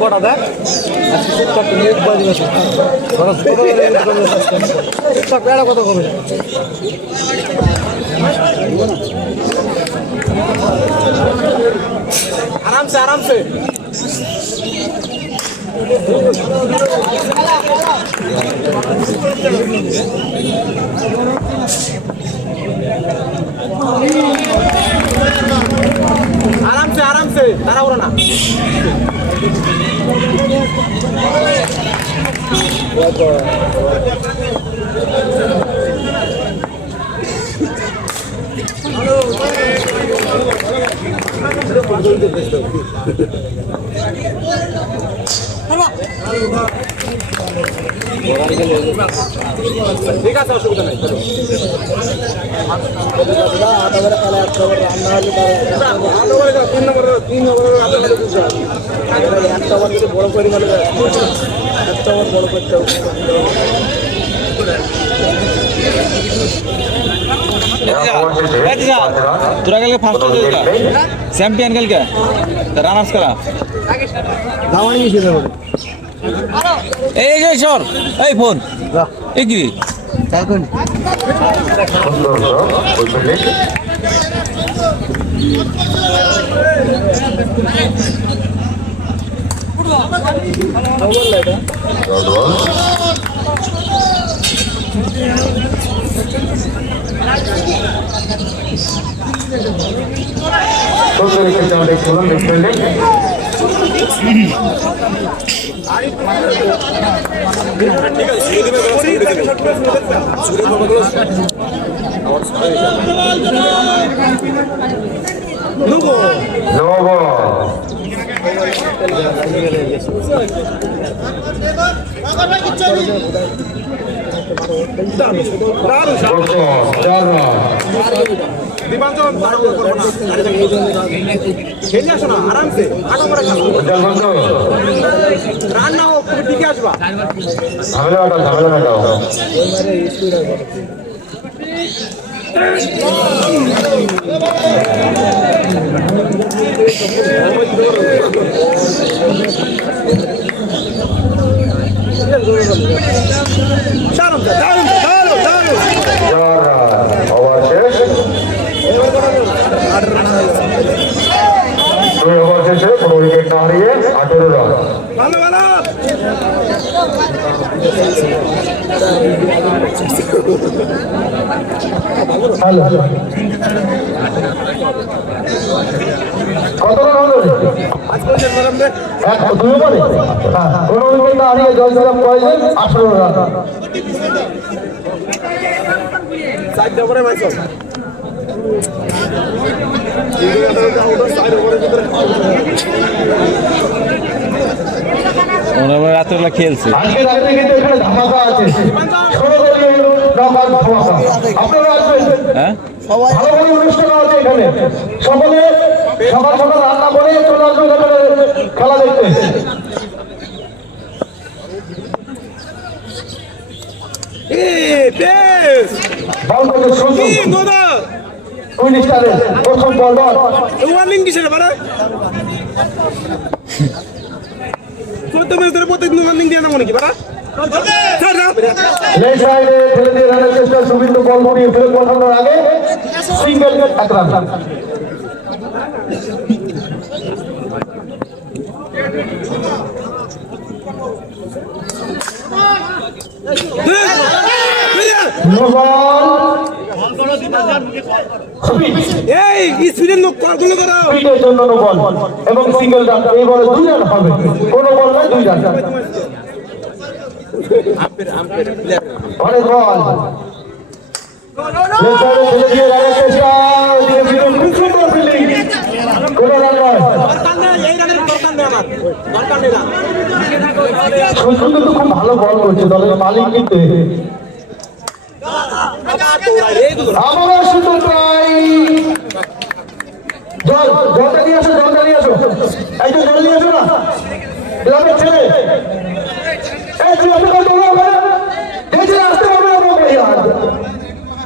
কটা দেখ পেড়া কত কমে আরামসে আরামসে आराम से तारा उड़ा ना ठीक है असुविधा नहीं বড় পরিমাণে বড় করতে তোরা কালকে ফার্স্ট চ্যাম্পিয়ন কালকে রানার্স করা দাওয়ানি গেছিল এই যে সর এই ফোন এই কি এখন খেলে আসো না আরামসে রান্না হোক তুমি ঠিক আসবা রাত্রেবেলা খেলছে হ্যাঁ অনুষ্ঠান আছে এখানে সকলে সকাল সকাল রান্না করে চলে আসবে খেলা দেখতে প্রত্যেকদিন ওয়ার্নিং দিয়ে নামো নাকি বাড়া সুবিন্দু বল করিয়ে ফেরত পাঠানোর আগে সিঙ্গেল এক রান এবং সিঙ্গেল রান এই বলে 2 রান হবে কোন বল না 2 রান অনেক বল খুব ভালো বল করছে দলের মালিক কিন্তু আমরা শুধু প্রায় জলটা নিয়ে আসো এই যে জল নিয়ে আসো না গ্রামের ছেলে এই তুই আসতে পারবো সেই জায়গায় আসতে পারবে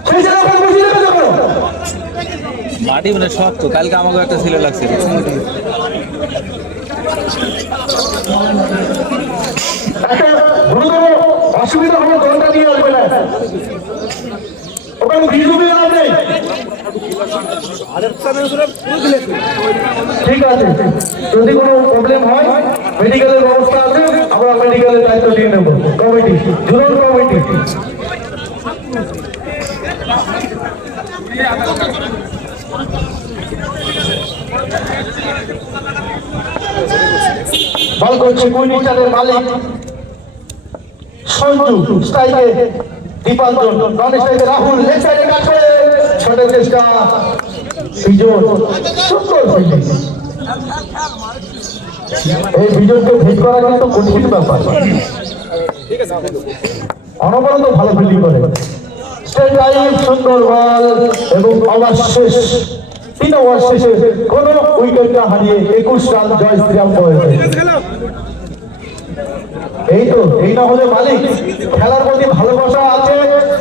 সেই জায়গায় বসে রেখে দেবো মাটি মানে শক্ত, কালকে আমাকে একটা ছেলে লাগছে। অসুবিধা হলে দলটা নিয়ে আসবে না, ওখানে বিজুপি নেই। ঠিক আছে, যদি কোনো প্রবলেম হয় মেডিকেলের ব্যবস্থা আছে, আমরা মেডিকেলের দায়িত্ব দিয়ে নেব। Committee, junior committee. বল করছে কুইনিটারের মালিক সঞ্জু, স্ট্রাইকে দীপাঞ্জন, নন স্ট্রাইকে রাহুল, লেগ সাইডে কাছে ছটের চেষ্টা বিজয়, সুন্দর ফিল্ডিং। এই বিজয়কে ভেদ করা কিন্তু কঠিন ব্যাপার, অনবরত ভালো ফিল্ডিং করে। সুন্দর বল এবং ওভার শেষ, 3 ওভার শেষে কোন উইকেট না হারিয়ে 21 রান জয় শ্রীরাম করেছে। এই তো, এই না হলে মালিক, খেলার প্রতি ভালোবাসা আছে,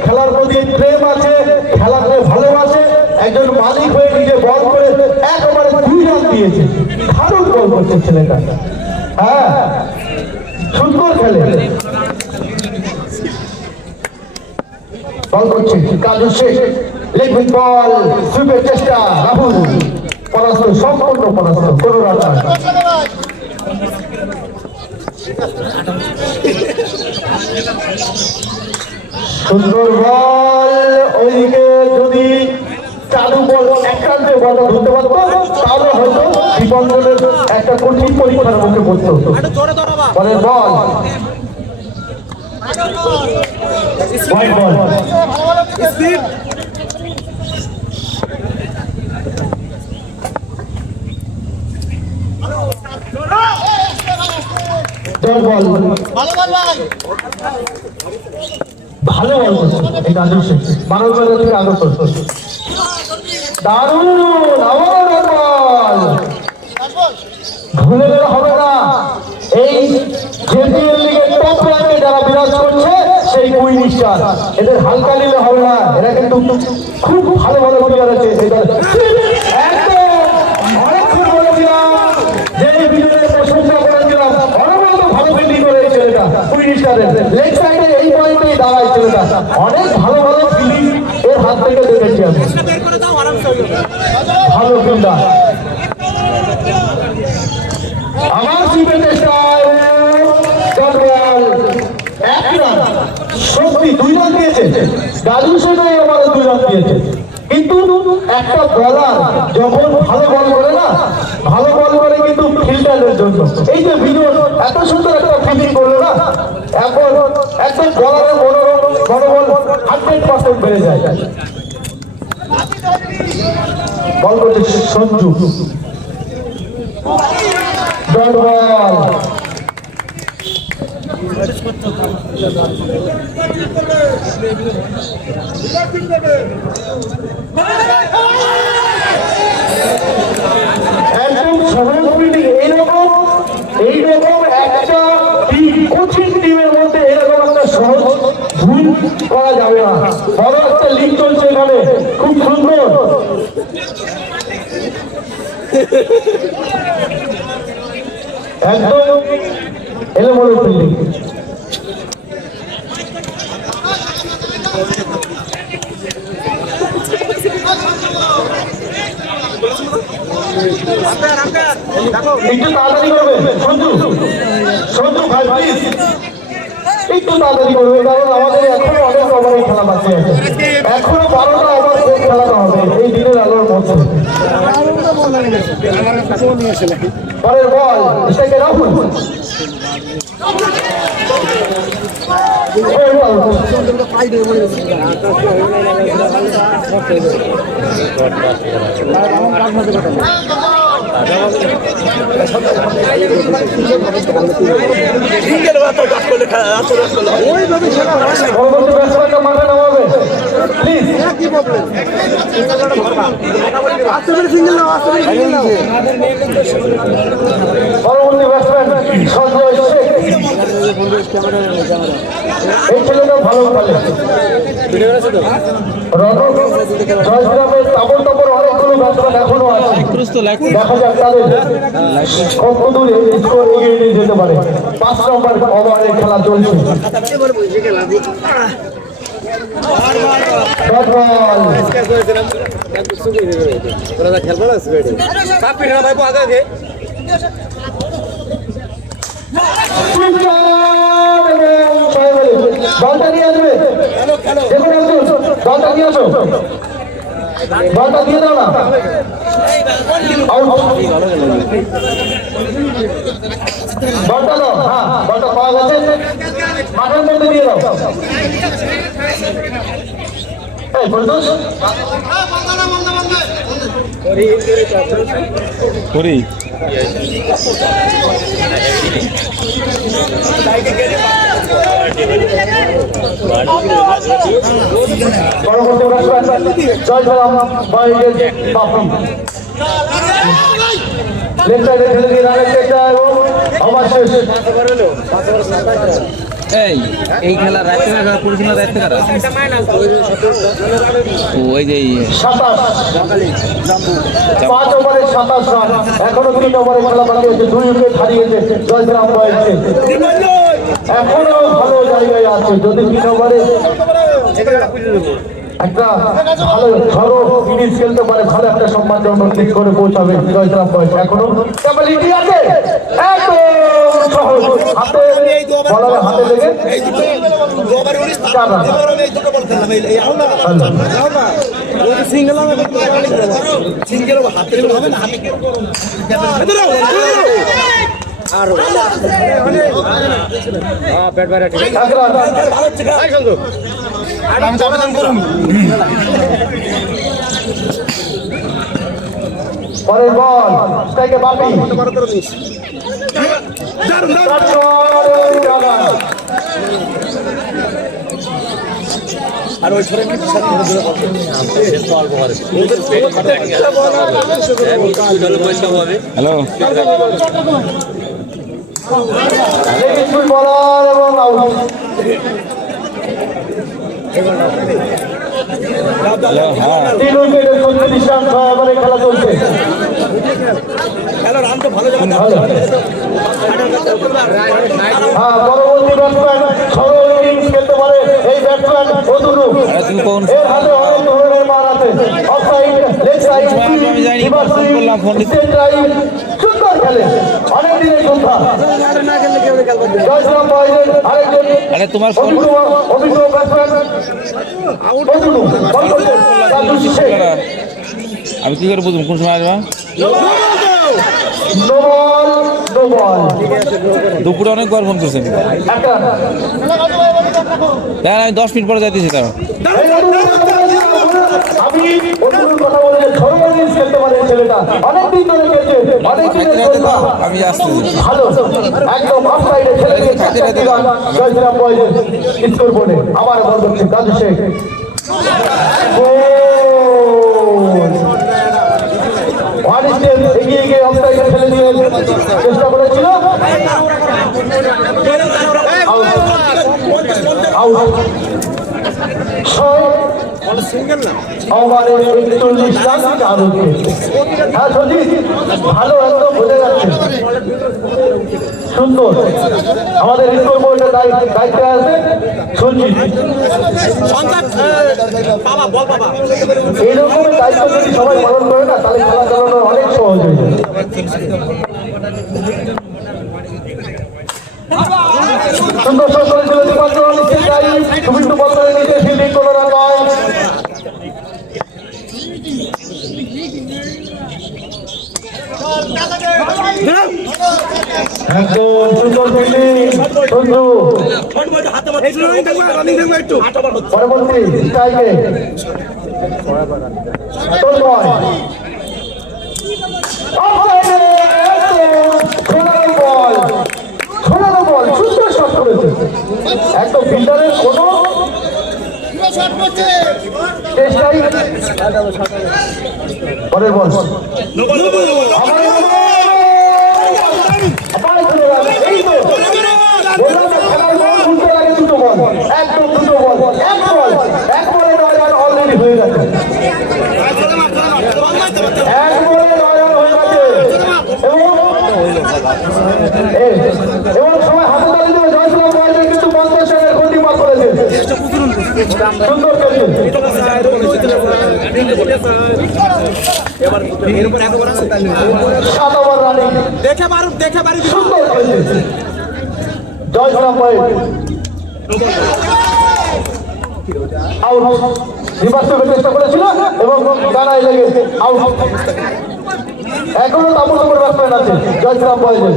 খেলার প্রতি প্রেম আছে, খেলাকে ভালোবাসে একজন মালিক হয়ে নিজে বল করে একেবারে 2 রান দিয়েছে। দারুণ বল করছে ছেলেটা, হ্যাঁ সুন্দর খেলে। বল করছে কাজু শেখ, লেগ বল, সুইপের চেষ্টা, রাহুল পরাস্ত, সম্পূর্ণ পরাস্ত, কোনো রান নয়। সুন্দর বল, ওইদিকে যদি চালু বল একান্তে বলটা ধরতে পারতো তাহলে হয়তো দীপঞ্জনের একটা কঠিন পরীক্ষার মুখে পড়তো। পরের বল, হোয়াইট বল, ভালো বল করছে এই আদর্শ, মানববাজার থেকে আদর্শ দারুণ আবার বল, ভুলে গেলে হবে না। এই চ্যাম্পিয়ন লিগের টপ র্যাঙ্কে যারা বিরাজ করছে সেই কুইন স্টার, এদের হালকা নিলে হবে না, এরা কিন্তু খুব ভালো ভালো প্লেয়ার আছে। একদম অনেকক্ষণ বলেছিলাম যে এই বিজয়ের প্রশংসা করেছিলাম, অনেক ভালো ফিল্ডিং করে এই ছেলেটা কুইন স্টারের, লেগ সাইডে এই পয়েন্টেই দাঁড়ায় ছেলেটা, অনেক ভালো ভালো ফিল্ডিং এর হাত থেকে দেখেছি আমি, ভালো ফিল্ডার। আমার সুইপের চেষ্টায় এক রান, সত্যি 2 রান দিয়েছে, দাদুর সাথে আমাদের 2 রান দিয়েছে। কিন্তু একটা বলার যখন ভালো বল করে না, ভালো বল করে কিন্তু ফিল্ডারের জন্য। এই যে বিজয় এত সুন্দর একটা ফিল্ডিং করলো না, এখন একদম বলারের মনোবল 100% বেড়ে যায়। বল করছে সঞ্জু, ডট বল, একদম সহজ ফিল্ডিং। এইরকম একটা কঠিন টিমের মধ্যে এরকম একটা সহজ ভুল করা যাবে না। বড় একটা লিগ চলছে এখানে, খুব সুন্দর। একদম এলোমেলো ফিল্ডিং। একটু তাড়াতাড়ি করবে সঞ্জু, সঞ্জু ভাই প্লিজ একটু তাড়াতাড়ি করবে, কারণ আমাদের এখনো অনেক ওভারে খেলা বাকি আছে, এখনো 12টা ওভার খেলানো হবে এই দিনের আলোর মধ্যে। পরের বল, সেটাকে রাহুল, মাঠে নামাবে প্লিজ। পরবর্তী ব্যাটসম্যান সঞ্জয় শেখ, এই ছেলেটা ভালো খেলে। জয়শ্রীরামের তাবড় তাবড় অনেকগুলো রান এখনো আছে। ক্রুজ তো লাইক দেখা যাক তাদের কত দূরে স্কোর এগিয়ে নিয়ে যেতে পারে। 5 নম্বর ওভারে খেলা চলছে। Dot ball. বলটা নিয়ে আসবে, দেখুন একজন বলটা নিয়ে আসো, বলটা দিয়ে দাও না। বলটা দাও, হ্যাঁ বলটা পাওয়া গেছে, মাঠের মধ্যে দিয়ে দাও। এই বলদোস করি পরবর্তী ব্যাটসম্যান জয়সালাম বাইরের বাপি লেফট সাইডে ঠেলে দিয়ে রানের চেষ্টা এবং আমার শেষ। এই খেলা রাইতে খেলা পরিচালনা রাইতে কারা ওই যে 27 5 ওভারে 27 রান, এখনো 3 ওভারে খেলা বাকি আছে। 2 উইকেট হারিয়েছে জয়সালাম বাইরে, এখনো ভালো জায়গায় আছে। যদি 3 ওভারে একটা ভালো ঝড়ো ইনিংস খেলতে পারে, ভালো একটা সম্মানজনক ঠিক করে পৌঁছাবে জয়সালাম বয়স। এখনো ক্যাপাবিলিটি আছে, একদম সহজ হাতে বলার হাতে লেগে 4 রান। পরের বল স্ট্রাইকে বাপি, আর ওই ছোট হ্যালো বলার এবং আউট। হ্যাঁ 3 উইকেটে 36 রান, 6 ওভারে খেলা চলছে। হ্যাঁ পরবর্তী ব্যাটসম্যান ঝড়ো ইনিংস খেলতে পারে এই ব্যাটসম্যান অতুলু। তুমি কোন এর হাতে অনেক ধরনের মার আছে, অফসাইড, লেগ সাইড, আমি জানি, রিভার্স ফোন করলাম, ফোন দিতে। স্ট্রেট রাইট, সুন্দর খেলে, অনেক দিনের যোদ্ধা জয়সালাম বয়েজের আরেকজন আরে তোমার ফোন অভিনব ব্যাটসম্যান অতুলু। বল করছেন রাজু শেখ। আমি কি করে বুঝবো কোন সময় আসবা? নো বল, নো বল, দুপুরে অনেকবার ফোন করছেন। একটা হ্যাঁ আমি 10 মিনিট পরে যাইতেছি তাও। আমি অতুলুর কথা বলে ঝড়ো ইনিংস খেলতে পারে এই ছেলেটা, অনেকদিন ধরে খেলছে, অনেক দিনের যোদ্ধা, আমি আসতেছি। ভালো একদম অফসাইডে ছেলে দিয়ে 4 রান জয়সালাম বয়েজের স্কোর বোর্ডে। আবার বল করছে রাজু শেখ। ওয়ান স্টেপ এগিয়ে গিয়ে অফসাইডে ফেলে দিয়ে চেষ্টা করেছিল, আউট। 6 ওভারে 41 রান, 4 উইকেট। হ্যাঁ সজিত ভালো, একদম বোঝা যাচ্ছে, সুন্দর। আমাদের স্কোর বোর্ডের দায়িত্বে আছে সঞ্জিত। এইরকমের দায়িত্ব যদি সবাই পালন করে না, তাহলে খেলা চালানো অনেক সহজ হয়ে যায়। সুন্দর শট করেছিল দীপাঞ্চ, সুবিন্দু বন্দরের নিচে ফিল্ডিং কোনো রান নয়। একদম সুন্দর ফিল্ডিং সঞ্জু। পরবর্তী স্ট্রাইকে তন্ময়, অফসাইডে বল, ছোড়ানো বল, সুন্দর শট করেছে, একদম ফিল্ডারের কোনো চেষ্টাই। পরের বল দুটো বল, একদম দুটো বল, এক বলে 9 রান অলরেডি হয়ে গেছে। সুন্দর খেলছে। 7 ওভার রানিং সুন্দর খেলছে জয়শ্রাম বয়েজ। আউট, রিভার্স করতে চেষ্টা করেছিল এবং ডানায় লেগে আউট। এখনো তাপস উপর ব্যাটসম্যান আছে জয়শ্রাম বয়েজের।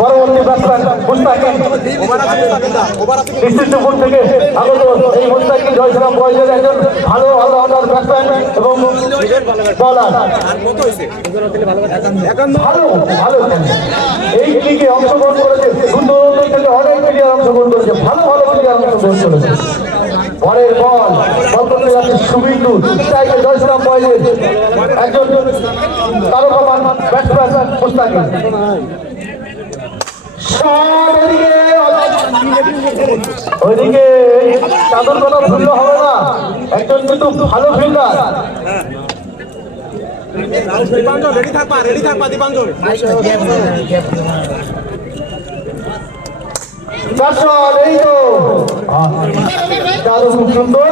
পরবর্তী ব্যাটসম্যান মুস্তাকিম কৃষ্ণপুর থেকে আগত। এই মুস্তাকিম জয়শ্রাম বয়েজের একজন ভালো অলরাউন্ডার ব্যাটসম্যান এবং বলার। ভালো ভালো এই লিগে অংশগ্রহণ করেছে, সুন্দর থেকে অনেক প্লেয়ার অংশগ্রহণ করেছে, ভালো ভালো প্লেয়ার অংশগ্রহণ করেছে। পরের বল করতে যাচ্ছে শুভিন্দু, চাইছে জয়শ্রাম বয়েজের একজন তারকামান ব্যাটসম্যান মুস্তাকিম। ওইদিকে চাদর কথা ভুললে হবে না, একজন কিন্তু ভালো ফিল্ডার। এই তো চাদর খুব সুন্দর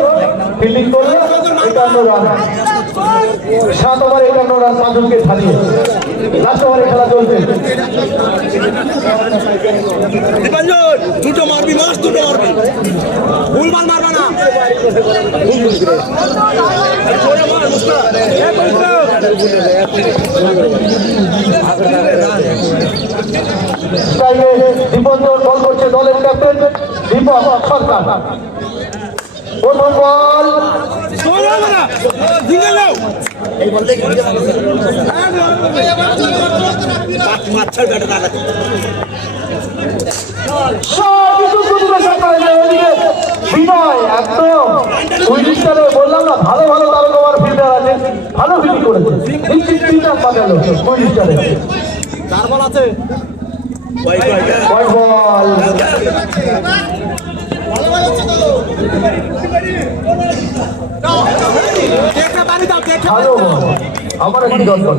ফিল্ডিং করলে 51 রান। 7 ওভার 51 রান, 5 উইকেট হারিয়ে লাস্ট ওভারে খেলা চলছে। দুটো মারবি মাস, দুটো মারবি, ভুলভাল মারবা না। দীপঞ্জন বল করছে দলের ক্যাপ্টেন দীপক সরকার। প্রথম বল বিনয় একদম উইনিস্টারে বললাম না, ভালো ভালো তারকার ফিল্ডার আছে, ভালো ফিল্ডিং করেছে। তিনটা পাঠালো উইনিস্টারে। চার বল আছে, বল ভালো আমার একটি দল বল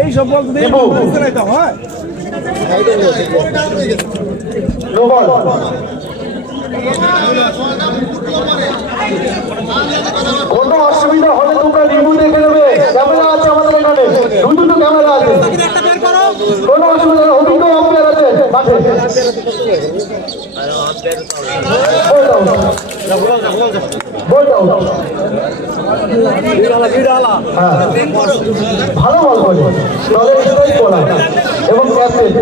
এই সব বল কোনো অসুবিধা হলে তোমরা রিভিউ দেখে নেবে। ক্যামেরা আছে আমাদের এখানে, দুটো ক্যামেরা আছে, কোনো অসুবিধা নেই। অভিজ্ঞ আম্পায়ার আছে মাঠে। ভালো বল করে দলের সেটাই করা এবং ক্যাপ্টেন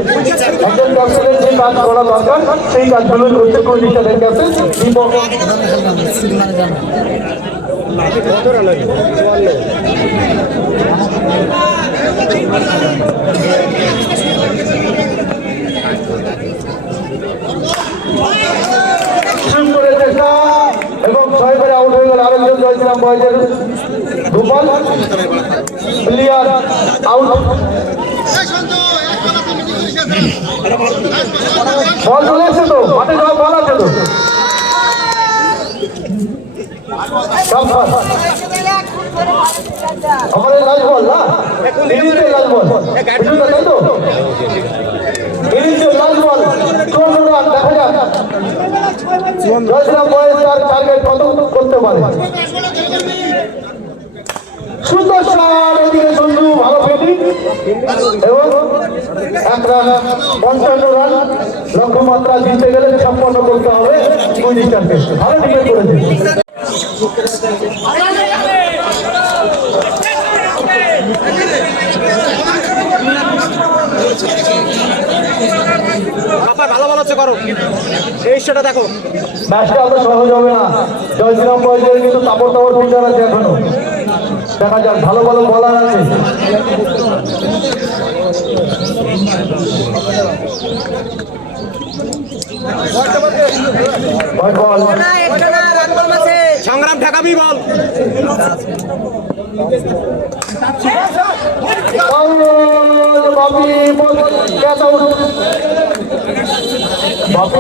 একজন ক্যাপ্টেনের যে কাজ করা দরকার সেই কাজগুলো করছে কন্ডিশনের ক্যাপ্টেন দীপক। এবং 6 করে আউট হয়ে গেল আরেকজন জয়শ্রাম বয়েজের দুবল প্লেয়ার আউট। বল চলে এসছে তো, মাঠে যাওয়া বল আছে তো। আমাদের লাল বল না, ইনিংসের লাল বল, তাই তো ইনিংসের লাল বল 14 রান। দেখা যাক জয়শ্রাম বয়েজ তার টার্গেট কত করতে পারে। সুন্দর শট, এদিকে সঞ্জু ভালো ফিল্ডিং এবং 1 রান 55 রান লক্ষ্যমাত্রা জিততে গেলে সম্পন্ন করতে হবে কুইনিস্টারকে। ভালো ডিফেন্ড করেছে। ভালো ভালো করো, এই সেটা দেখো। ম্যাচটা অত সহজ হবে না। জয়শ্রাম বয়েজের কিন্তু তাপর ফিল্ডার আছে এখনো, দেখা যাক ভালো ভালো বলার আছে। সংগ্রাম ঠেকাবি বল। বাপি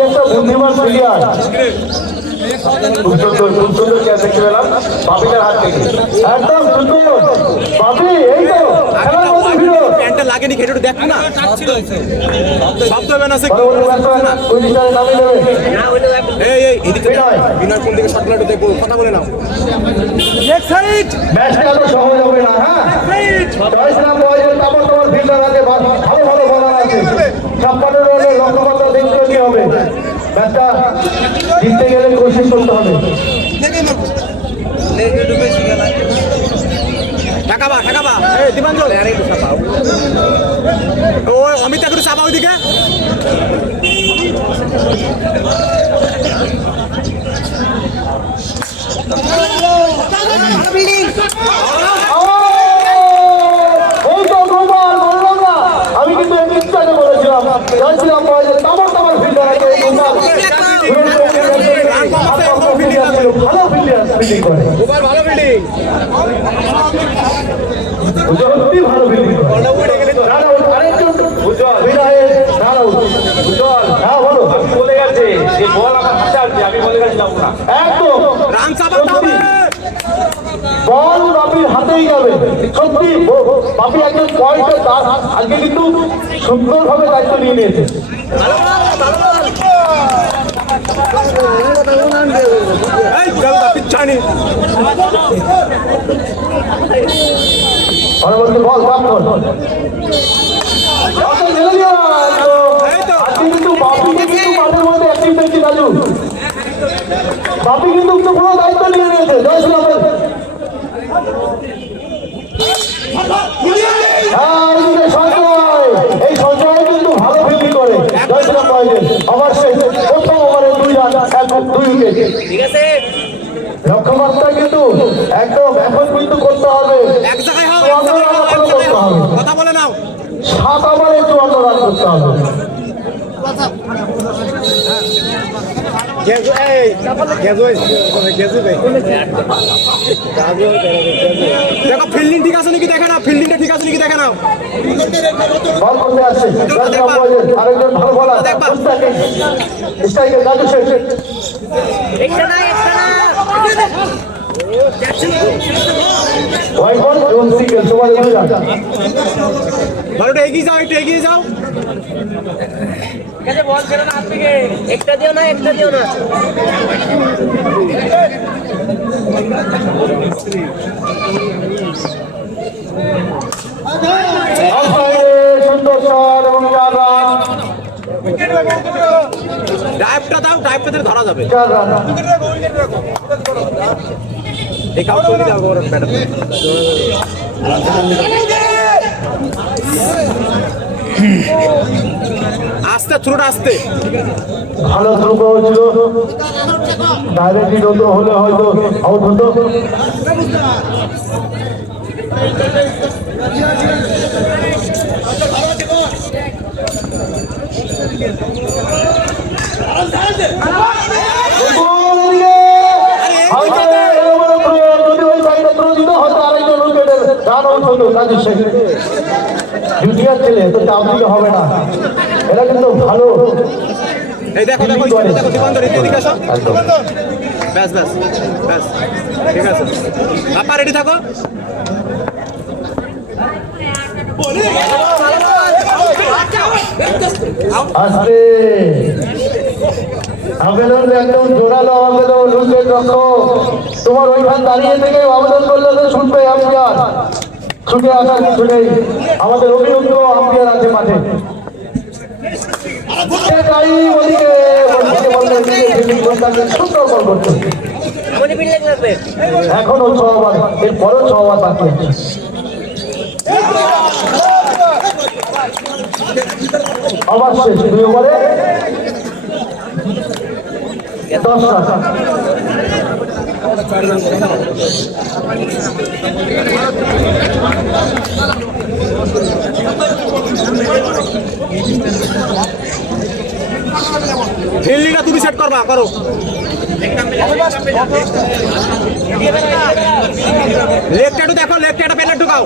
একটা বুদ্ধিমান প্লেয়ার, খুব সুন্দর ক্যাচ দেখতে পেলাম বাপিটার হাত থেকে, একদম সুন্দর বাপি। এই তো খেলার মতো ভিড়, প্যান্টটা লাগেনি খেটে দেখো না শব্দ হবে না সে নামিয়ে দেবে। এই এদিকে বিনয় কোন দিকে শট লাইট দেখো কথা বলে নাও ম্যাচটা এত সহজ হবে না। হ্যাঁ জয়শ্রাম বয়েজের তারপর তোমার ফিল্ডার আছে, ভালো ভালো বলার আছে, 56 রানের লক্ষ্যমাত্রা দেখতে কি হবে। ম্যাচটা জিততে গেলে কোশিশ করতে হবে। ঢাকাবা এই দীপাঞ্জল ও অমিত একটু চাপা ওইদিকে এই তো গোপাল, বললাম না আমি কিন্তু ইনস্টাতে বলেছিলাম জয়শ্রাম বয়েজের তারপর তোমার ফিল্ডার আছে এই গোপাল, ভালো ফিল্ডিং করে, ভালো ফিল্ডিং সত্যি ভালো ফিল্ডিং করে। আরেকজন বিদায়ের রান আউট। হ্যাঁ বলো, বলে গেছে যে বল আমার হাতে আসবে, আমি বলে গেছিলাম না একদম রান চাপাতে হবে বল বাপির হাতেই যাবে। সত্যি বাপি একজন পয়েন্টে তার আজকে কিন্তু সুন্দরভাবে দায়িত্ব নিয়ে নিয়েছে। এই গেল পিছানি পরবর্তী বল কাপড় আজকে কিন্তু বাপিকে কিন্তু মাঠের মধ্যে অ্যাক্টিভ দেখছি রাজু। বাপি কিন্তু পুরো দায়িত্ব নিয়ে নিয়েছে জয়শ্রামের। হ্যাঁ এইদিকে সঞ্জয়, এই সঞ্জয় কিন্তু ভালো ফিল্ডিং করে জয়শ্রাম বয়েজের। অবশ্যই প্রথম ওভারে 2 রান 2 উইকেট। লক্ষ্যমাত্রা কিন্তু একদম এখন কিন্তু করতে হবে এক জায়গায় হও 54 রান এখনো করতে হবে। কথা বলে নাও 7 ওভারে 54 রান করতে হবে। দেখো ফিল্ডিং ঠিক আছে নাকি দেখে নাও, ফিল্ডিংটা ঠিক আছে নাকি দেখে নাও বল করতে আসছে জয়শ্রাম বয়েজের আরেকজন ভালো বলার striker Raju Sheikh. White ball এবং সিঙ্গেল সমান 2 রান। ভালোটা এগিয়ে যাও, একটু এগিয়ে যাও একটা দিও না সুন্দর শট এবং 4 রান। ড্রাইভটা দাও, ড্রাইভটা ধরে ধরা যাবে 4 রান। এই কাউন্ট করে দাও ওর ব্যাটার আস্তে থ্রুটা আস্তে ভালো থ্রো করেছিল, ডাইরেক্ট হিট হলে হয়তো আউট হতো। ছেলে তো চাপ দিলে হবে না, এরা কিন্তু ভালো। এই দেখো দেখো দেখো দীপাঞ্জল এদিকে আসো ব্যাস ব্যাস ব্যাস ঠিক আছে আপা রেডি থাকো আস্তে আবেদন একদম জোরালো আবেদন উইকেট রক্ষক। তোমার ওইখান দাঁড়িয়ে থেকে আবেদন করলে তো শুনবে আম্পায়ার, ছুটে আসার কিছু নেই। আমাদের অভিযোগ্য আম্পায়ার আছে মাঠে। এখনো 6 ওভার, এরপরও 6 ওভার বাকি আছে। আবার শেষ 2 ওভারে 10 রান। ফিল্ডিংটা তুমি সেট করবা করো লেগটা একটু দেখো, লেগটা একটা পেলে ঢুকাও।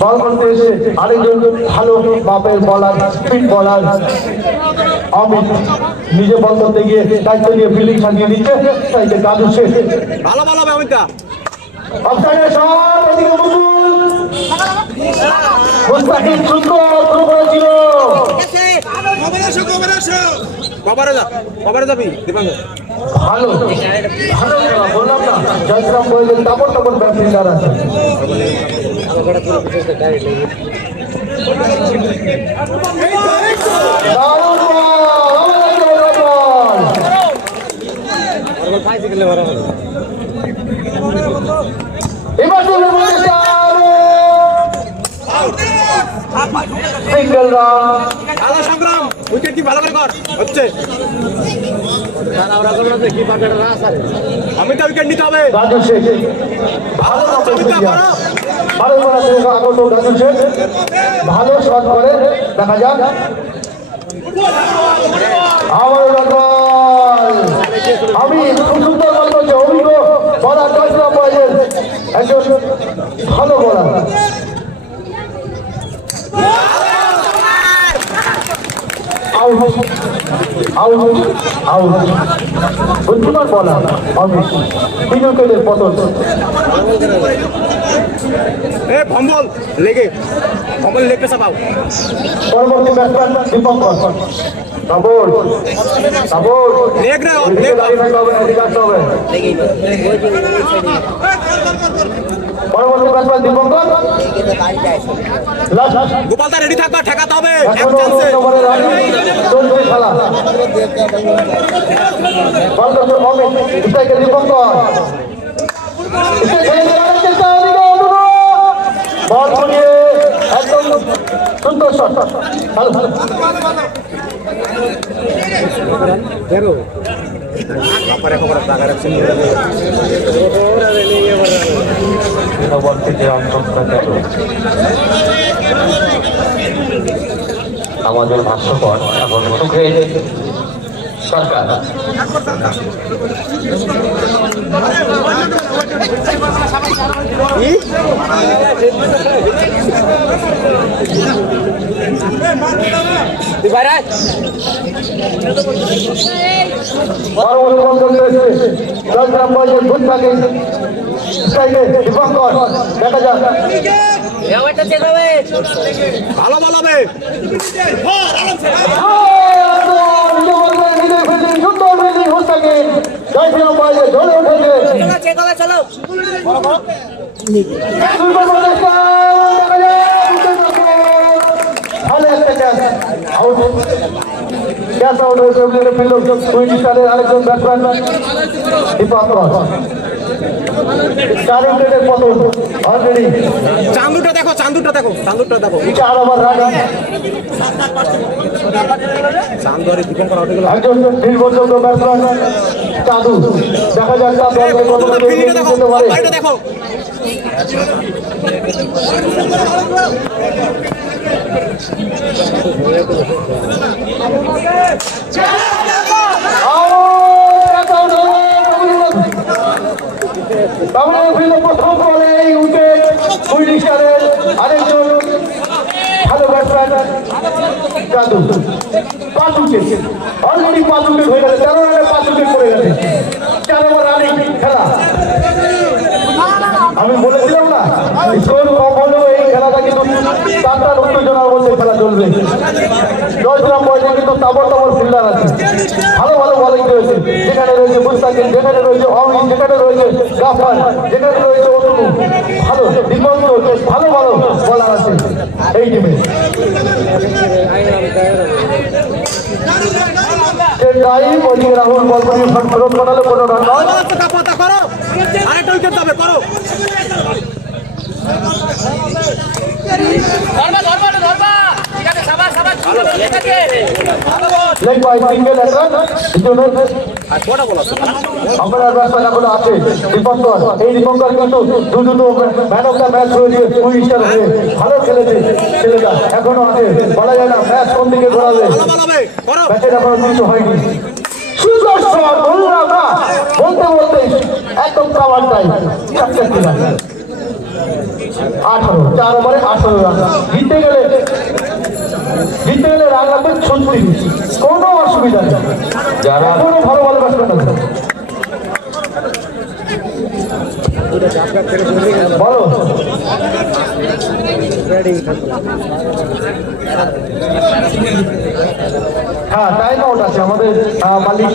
বল করতে এসে আরেকজন ভালো বাপের বলার, স্পিড বলার অমিত নিজে বল করতে গিয়ে দায়িত্ব নিয়ে ফিল্ডিং সাজিয়ে দিচ্ছে। তাই যে কাজু শেষ ভালো ভালো হবে অমিতা। অফসাইডের শট, এদিকে মুস্তাকিম সুন্দর শুরু করেছিল। কভারে যাবি দীপাঙ্কর। ভালো ভালো খেলা, বললাম না জয়শ্রাম বললেন তাপর তাপর ব্যাটসম্যান আছে। দারুণ বল, অনেক বল। এবার চলে বলতে সিঙ্গেল রান। ভালো সংগ্রাম, উইকেট কি ভালো করে কর হচ্ছে। অমিতা উইকেট নিতে হবে। রাজু শেখ ভালো ভালো আগত রাজু শেখ ভালো শট করে, দেখা যাক। আমার বল আমি খুব সুন্দর বল করছে, অভিজ্ঞ বলার জয়শ্রাম বয়েজের একজন ভালো বলার। আউট আউট আউট, বুদ্ধিমান বলার অমিত, 3 উইকেটের পতন। ভম্বল লেগে, ভম্বল লেগটা চাপাও। পরবর্তী batsman Dipankar. Support support, leg রে, দাঁড়িয়ে থাকতে হবে, এদিকে আসতে হবে। পরবর্তী ব্যাটসম্যান দীপঙ্কর। লাস্ট গোপাল দা রেডি থাকবা, ঠেকাতে হবে এক এখনো চান্সে। ওভারের রান চলছে খেলা। বল করছে অমিত, স্ট্রাইকে দীপঙ্কর। বল করিয়ে একদম সুন্দর শট। ভালো ভালো আমাদের ভাষ্যকর এখন সুখে সরকার। দেখা যাক ব্যাপারটা চেক হবে। ভালো ভালো হবে। সুন্দর ফিল্ডিং হোস্টাকে জয়শ্রাম বয়েজে ঝরে উঠেছে। চেক হবে, চলো। ভালো একটা ক্যাচ আউট, ক্যাচ আউট হয়েছে। আরেকজন ব্যাটসম্যান দীপঙ্কর। 4 উইকেটের পতন অলরেডি। চান্দুটা দেখো, চান্দুটা দেখো, চান্দুটা দেখো। 4 ওভার রান। চান্দু আর দীপঙ্কর আউট হয়ে গেল। একজন নির্বাচিত ব্যাটসম্যান চাঁদু, দেখা যাক তার দলকে কতটা এগিয়ে নিয়ে যেতে পারে। বাইরে দেখো। প্রথম বলে এই উইকেট কুইনিস্টারের আরেকজন ভালো ব্যাটসম্যান চাঁদু। 5 উইকেট অলরেডি, 5 উইকেট হয়ে গেছে। 13 রানে 5 উইকেট পড়ে গেছে। 4 ওভার রানিং খেলা। আমি বলেছিলাম না স্কোর কম হলেও এই খেলাটা কিন্তু টানটান উত্তেজনার মধ্যে খেলা চলবে। জয়শ্রাম বয়েজে কিন্তু তাবর তাবর ফিল্ডার আছে, ভালো ভালো বলিং রয়েছে। যেখানে রয়েছে মুস্তাকিম, যেখানে রয়েছে অমিত, যেখানে রয়েছে গাফার, যেখানে রয়েছে অতনু, ভালো দীপঙ্কর, ভালো ভালো বলার আছে এই টিমে। রাহুল বল করে ফেরত বানালো, কোনো রান নয়। করো, আরেকটা উইকেট যাবে, করো। leg by single and run. আর কটা বল আছে আপনার ব্যাটসম্যান এখনো আছে দীপঙ্কর। এই দীপঙ্কর কিন্তু দুটো ম্যান অফ দ্য ম্যাচ হয়েছে, 2 স্টার হয়ে ভালো খেলেছে ছেলেটা, এখনো আছে। বলা যায় না ম্যাচ কোন দিকে ঘোরাবে, ভালোভাবে করো ম্যাচের এখনো কিছু হয়নি। সুন্দর শট বলুন আমরা বলতে বলতে একদম কাভার টাইম। 18 4 ওভারে 18 রান। জিততে গেলে রান লাগবে 36, কোনো অসুবিধা নেই। যারা এখনো ভালো ভালো ব্যাটসম্যান আছে। বলো হ্যাঁ, টাইম আউট আছে আমাদের মালিক।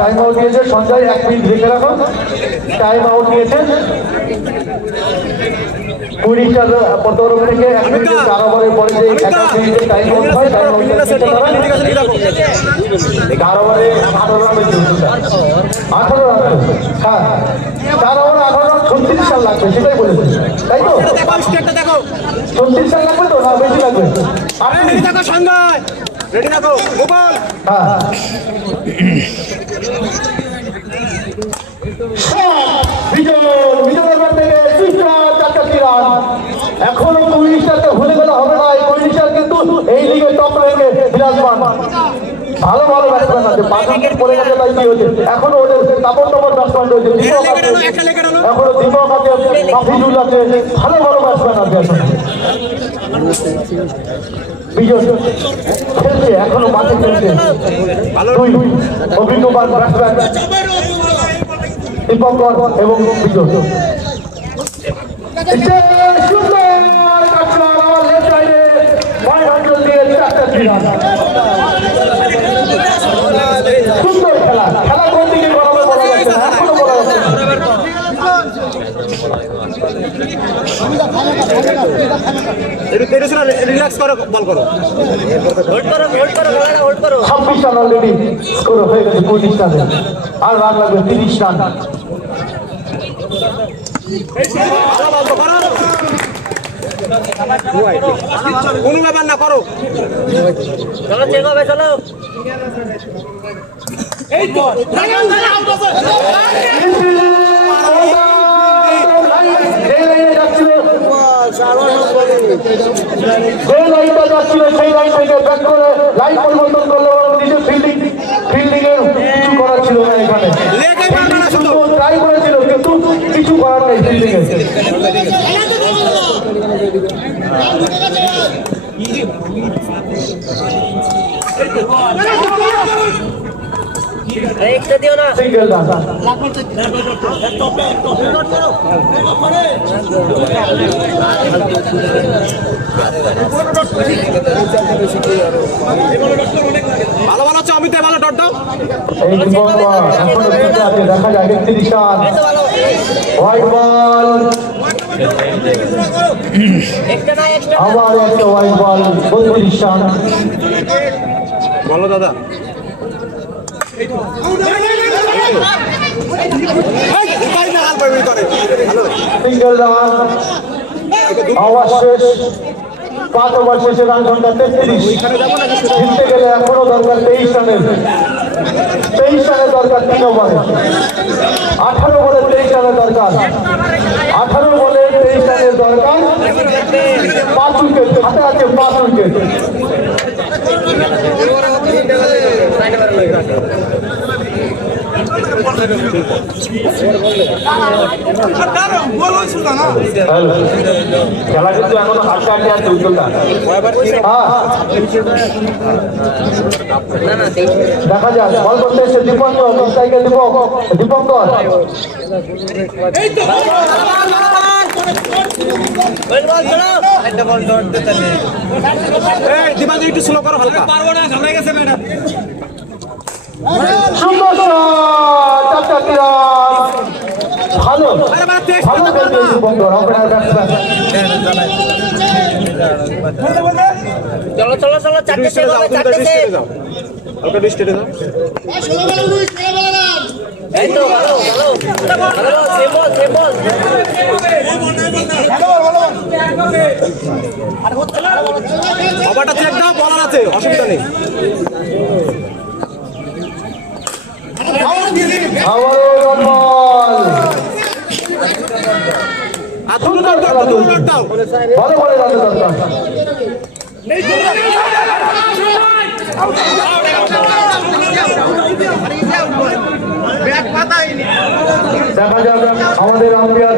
টাইম আউট দিয়েছে সঞ্জয়, 1 মিনিট রেখে রাখো। টাইম আউট দিয়েছে 20 স্টার তরফ থেকে 1 মিনিটে 4 ওভারের পরে যে 1 মিনিটে টাইম আউট হয়, টাইম আউট 11 ওভারে 18 রান হয়েছে। 18 রান, হ্যাঁ 4 ওভারে 18 রান, 36 রান লাগবে, সেটাই বলেছে তাই তো? দেখো স্টেটটা দেখো 36 রান লাগবে তো, না বেশি লাগবে? রেডি দেখো সঞ্জয়, রেডি দেখো গোপাল। হ্যাঁ বিজয়ের ব্যাট থেকে 4 রান। এখনো 2 স্টারকে ভুলে গেলে হবে না। এই 2 স্টার কিন্তু এই লিগে টপ র্যাঙ্কে বিরাজমান। ভালো ভালো ব্যাটসম্যান আছে, 5 উইকেট পড়ে গেছে তাই কি হয়েছে, এখনো ওদের তাপর ব্যাটসম্যান রয়েছে। দীপক আছে, এখনো দীপক আছে, মাফিজুল আছে, ভালো ভালো ব্যাটসম্যান আছে এখন। বিজয় খেলছে, এখনো মাঠে খেলছে। 2 অভিজ্ঞবান ব্যাটসম্যান দীপঙ্কর এবং বিজয়। সুন্দর খেলা, খেলা কোন দিকে করাবে বলা যাচ্ছে না, এখনো বলা যাচ্ছে না। রিল্যাক্স করো, বল করো। হোল্ড করো হোল্ড করো 26 রান অলরেডি স্কোর হয়ে গেছে 25 রানে, আর রান লাগবে 30 রান। কোনো ব্যাপার না, করো। চলো চেক হবে চলো যে লাইনটা যাচ্ছিল সেই লাইন থেকে ব্যাক করে লাইন পরিবর্তন করলো, নিজের ফিল্ডিং এর কিছু করার ছিল না এখানে। ট্রাই করেছিল কিন্তু কিছু করার নেই ফিল্ডিং এর। একটা দিও না সিঙ্গেল রান। ভালো ভালো হচ্ছে অমিত, ভালো ডট দাও। এই দীপঙ্কর এখনো পিছে আছে, দেখা যায় 31 রান। হোয়াইট বল, একটা না একটা আবার একটা হোয়াইট বল, 32 রান। বলো দাদা। সিঙ্গেল রান, আওয়াজ শেষ। 5 ওভার শেষে রান সংখ্যা 33। জিততে গেলে এখনো দরকার 23 রানের। 23 রানের দরকার 3 ওভারে। 18 বলে 23 রানের দরকার। 18 বলে 23 রানের দরকার। 5 উইকেট হাতে আছে, 5 উইকেট। খেলা কিন্তু এখনো হাতে হাতে আছে উইকেটটা। দেখা যাক, বল করতে এসে দীপঙ্কর, দীপঙ্কর হোল্ড বল চলো একটা বল ধরতে তাহলে দিবাঙ্গ একটু স্লো করো হালকা। সুন্দর শট, 4 রান। ভালো ভালো খেলছে দীপঙ্কর, ওপেনার ব্যাটসম্যান। চলো চলো চলো চারটে চেক হবে চারটে চেক ওকে ডিস্টেটে দাও। এই তো ভালো ভালো ভালো সেম বল ওভারটা চেক দাও, বলার আছে, অসুবিধা নেই। আবারও রনবল সুন্দর খেলা চলছে ভালো করে রান দরকার দেখা যাক আমাদের আম্পায়ার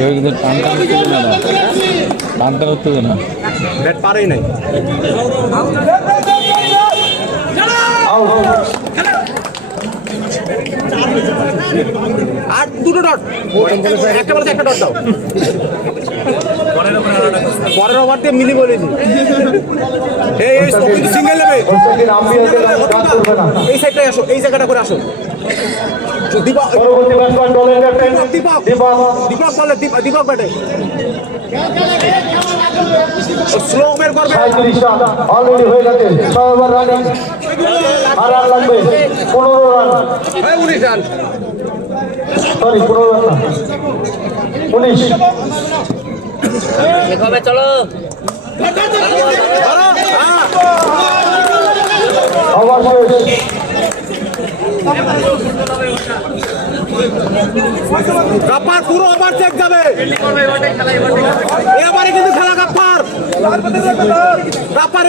এবার কিন্তু টানটা হচ্ছে না, টানটা হচ্ছে না। ব্যাট পারেই নাই। আর দুটো ডট, একটা বলছে একটা ডট দাও। পরের ওভার দিয়ে মিলি বলেছি এই কিন্তু সিঙ্গেল নেবে। এই সাইডটাই আসো, এই জায়গাটা করে আসো। দীপক বলে দীপক ব্যাটে স্লো বের করবে। 37 রান অলরেডি হয়ে গেছে 6 ওভার রানিং আর রান লাগবে 15 রান 19 রান সরি 15 রান না 19 এভাবে চলো অবশেষ গাপ্পার পুরো ওভার চেক যাবে এবারে কিন্তু খেলা গাপ্পার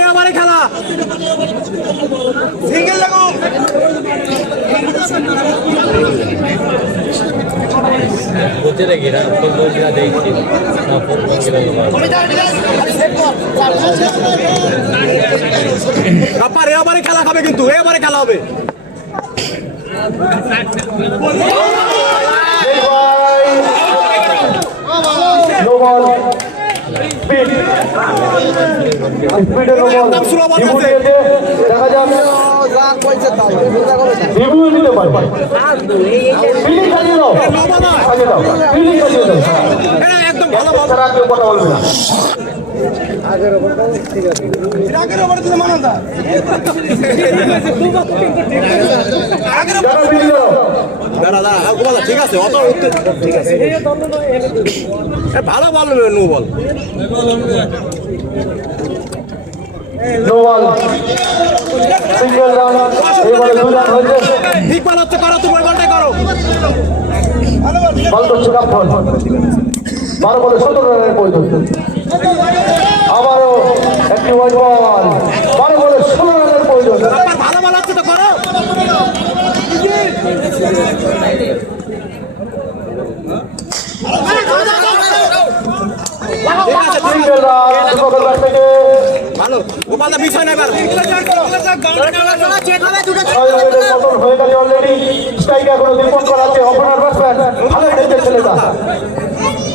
এবারে খেলা সিঙ্গেল লাগো গাপ্পার এবারে খেলা খাবে কিন্তু এবারে খেলা হবে নো বল স্পিড স্পিডে নো বল দেখা যাক রিভিউ নিতে পারে ফিল্ডিং চালিয়ে দাও চালিয়ে দাও ফিল্ডিং চালিয়ে দাও একদম ভালো বল তারা কেউ কথা বলবে না ঠিক আছে অত ঠিক আছে ভালো ball no ball no ball single run এবারে 2 রান হয়েছে ঠিক বল হচ্ছে করো তুমি বলটাই করো বল করছে কাপড় 12 বলে 17 রানের প্রয়োজন আবারও একটি ওয়াইড বল 12 বলে 16 রানের প্রয়োজন ভালো বল হচ্ছে তো করো সিঙ্গেল রান দীপকের কাছ থেকে ভালো গোপালদা বিষয় না এবার 6 উইকেটের পতন হয়ে গেছে অলরেডি স্ট্রাইকে এখনো দীপক করাচ্ছে ওপেনার ব্যাটসম্যান ভালো খেলছে ছেলেটা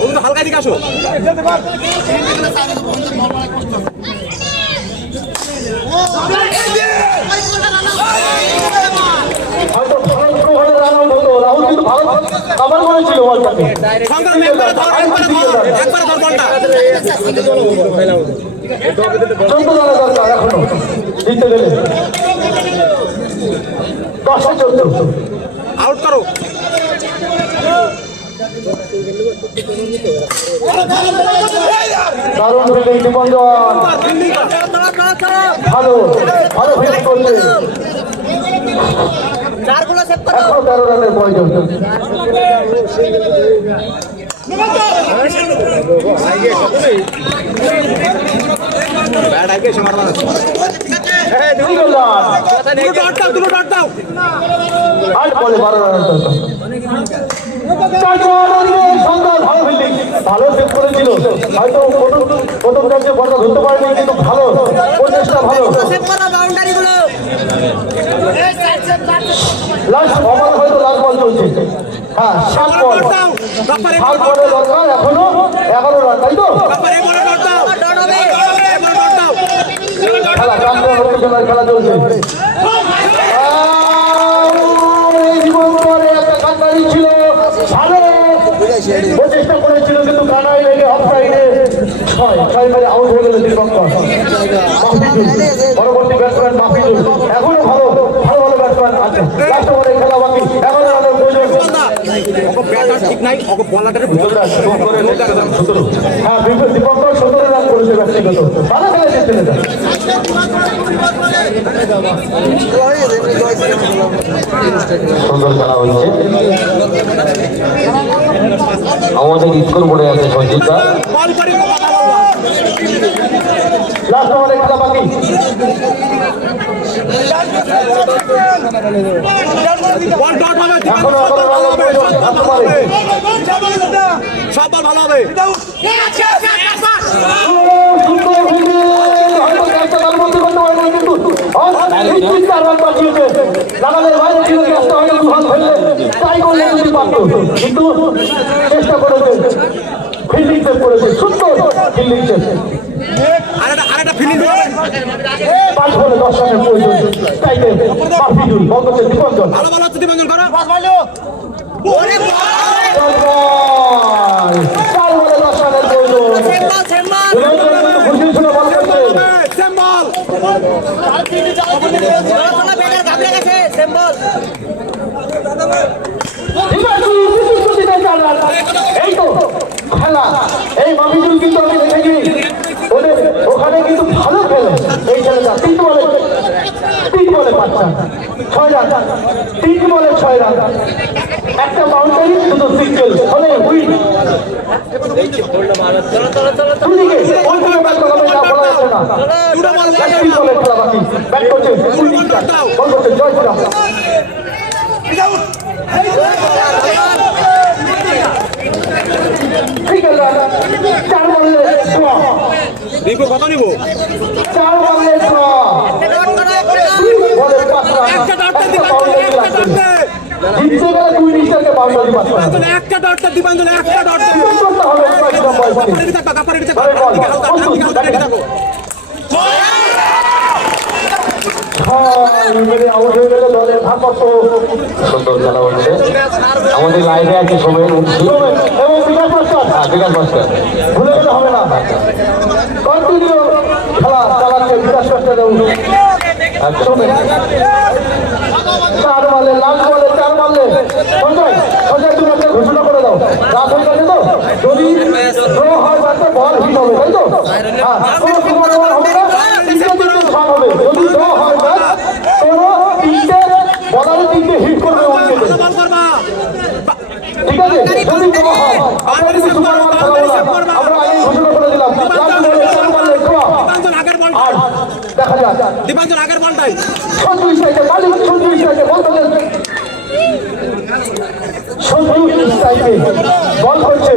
তুমি তো হালকা দিকে আসো হয়তো ভালো হলে রান আউট হতো রাহুল কিন্তু ভালো কভার করেছিল বলটাকে সংগ্রাম একবারে ধর বলটা 14 রানের দরকার এখনো জিততে গেলে 10-14 আউট করো দারুণ ফিল্ডিং দীপঞ্জন ভালো ভালো ফিল্ডিং করছে চারগুলো সেট করো এখনো 13 রানের প্রয়োজন ব্যাট আগে সমার মানে সিঙ্গেল রান দুটো ডট দাও 8 বলে 12 রানের দরকার ভালো ফিল্ডিং ভালো সেভ করেছিল হয়তো প্রথম ম্যাচে বলটা ধরতে পারেনি কিন্তু ভালো প্রচেষ্টা ভালো সেট করো বাউন্ডারি গুলো লাস্ট ওভার হয়তো লাস্ট বল চলছে হ্যাঁ 7 বল 7 বলের দরকার এখনো 11 রান তাই তো খেলা কামড়ে হচ্ছে খেলা চলছে এই জীবন পরে একটা কান্ডারি ছিল ভালো প্রচেষ্টা করেছিল কিন্তু কানায় লেগে অফ সাইডে 6 বারে আউট হয়ে গেল দীপঙ্কর পরবর্তী ব্যাটসম্যান মাফিজুল এখনো ভালো ভালো ভালো ব্যাটসম্যান আছে লাস্ট ওভারে খেলা বাকি এখনো রানের প্রয়োজন নাই ওকে বলাটারে হ্যাঁ দীপঙ্কর 17 রান করেছে ব্যক্তিগত ভালো খেলেছে ছেলেটা সুন্দর খেলা হচ্ছে আমাদের স্কোর বোর্ডে আছে সঞ্জিতা বল করে লাস্ট ওভারে খেলা বাকি বল ডট হবে এখনো ভালো হবে সব বল ভালো হবে কিন্তু চেষ্টা করেছে ফিল্ডিং চেক করেছে সুন্দর ফিল্ডিং চেক আরেকটা ফিলিং হবে 5 বলে 10 রানের প্রয়োজন তাইতে মাহফিজুল বল করছে দীপঞ্জন ভালো ভালো হচ্ছে দীপঞ্জন করো 4 বলে 10 রানের প্রয়োজন খুশি ছিল বল করছে সিম্বল এই তো খেলা এই মাহফিজুল কিন্তু আমি দেখেছি ওখানে কিন্তু ভালো খেলে এই ছেলেটা 3 বলে 5 রান 6 রান 3 বলে 6 রান একটা বাউন্ডারি শুধু সিঙ্গেল ফলে উইন দুদিকে ওই দিকে ব্যাট করাবে না বলা যাচ্ছে না 3 বলে খেলা বাকি ব্যাট করছে বল করছে জয় শ্রীরাম ঠিক আছে 4 বলে 6 রিপো কত নিব 4 বলে 6 বলে 5 রান একটা ডটটা দিবাঞ্জন একটা ডটটা জিততে গেলে 2 ইনিংসকে বাউন্ডারি পাচ্ছে দীপাঞ্জন একটা ডটটা দীপাঞ্জন একটা ডটটা করতে হবে 5 নম্বর কাপারে দিতে কাপারে দিতে আউট হয়ে গেলে দলের ভারপ্রাপ্ত সুন্দর খেলা হচ্ছে আমাদের লাইভে আছে সময় এবং বিকাশ মাস্টার বিকাশ মাস্টার ভুলে গেলে হবে না কন্টিনিউ খেলা চালাচ্ছে বিকাশ মাস্টার চার মারলে লাস্ট বলে 4 মারলে সঞ্জয় সঞ্জয় তুমি একটা ঘোষণা করে দাও রাত হয়ে গেছে তো যদি ড্র হয় তাতে বল হিট হবে তাই তো হ্যাঁ কোনো সুপার ওভার হবে না 3 রান হবে যদি ড্র হয় কোনো 3টে বলারে 3টে হিট করবে উইকেটে বল করবা ঠিক আছে যদি ড্র হয় আমরা কিন্তু সুপার ওভার খেলাবো না আমরা আগে ঘোষণা করে দিলাম লাস্ট বলে 4 মারলে ড্র দীপাঞ্জন আগের বল আর দেখা যাক দীপাঞ্জন আগের বলটাই 36 সাইডে মালিক 36 সাইডে বল করলেন 36 সাইডে বল করছে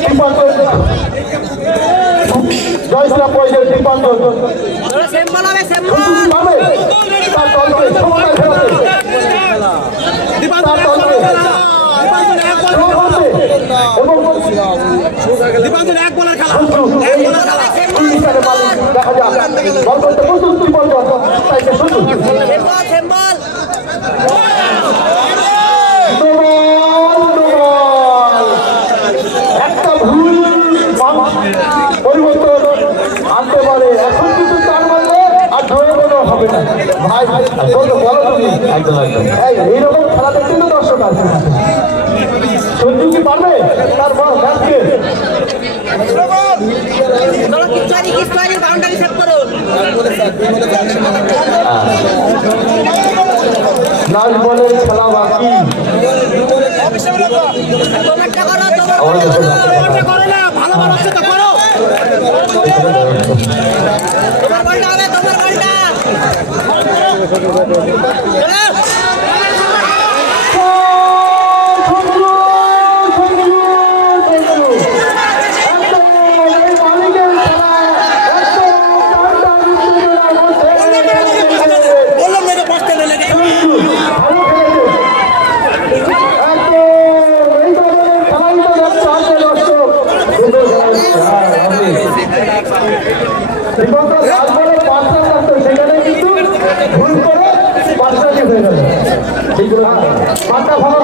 দীপাঞ্জন জয়শ্রীরাম পয়সা দীপাঞ্জন পাবে তার দলকে সমতা খেলাতে দীপাঞ্জন এক দীপাঞ্জন এক বলের খেলা এক বলের খেলা দেখা যাক বল করতে প্রচুর দীপাঞ্জন সাইডে শুধু একটা ভুল পরিবর্তন আনতে পারে এখন কিন্তু 4 মারলে আর ধরে কোনো হবে না ভাই বলো তুমি একদম এইরকম খেলা দেখতে তো দর্শক আছে সঞ্জু কি পারবে তার বল ম্যাচকে লাল বলের খেলা বাকি ভালো ভালো হচ্ছে তো করো মাঠটা ভালো